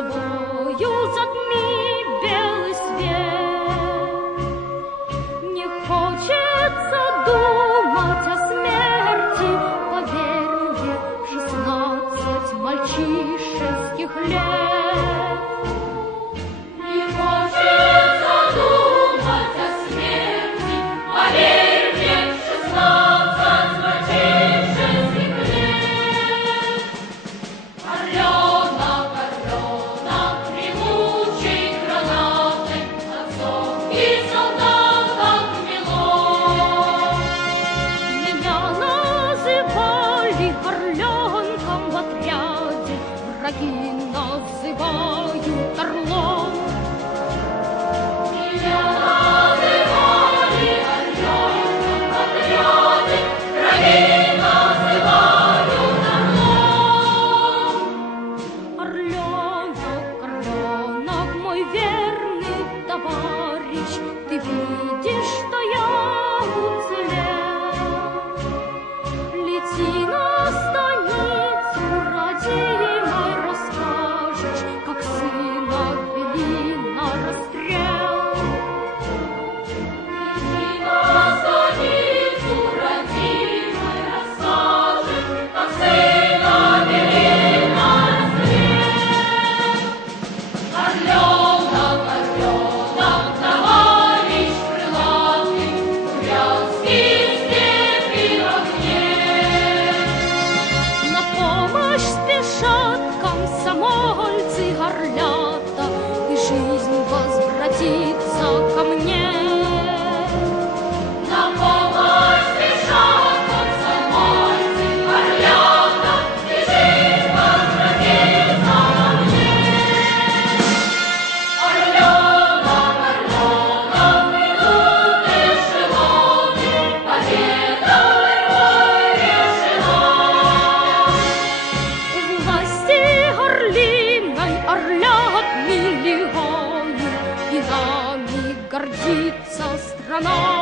собою затми белый свет. Не хочется думать о смерти, поверь мне, 16 мальчишеских лет. Не хочется думать о смерти, поверь мне, 16 мальчишеских лет. Орленок, орленок, гремучей гранатой, отцов и солдат отмело. Меня называли орленком в отряде, враги называют орлом. Меня называли орленком в отряде, враги называют орлом. Орленок, орленок, мой верный товарищ, ты видишь, что я уцелел. Лети на станицу, родимой, расскажешь, как сына вели на расстрел. Лети на станицу, родимой, расскажешь, как сына вели на расстрел. Орленок, орленок, товарищ крылатый, Курянский степи в огне. На помощь спешат комсомольцы орлята, и жизнь возвратится ко мне. На помощь спешат комсомольцы орлята, и жизнь возвратится ко мне. Орленок, орленок, идут эшелоны, победой мой решена. У власти орлиной орлят миллионы, и нами гордится страна.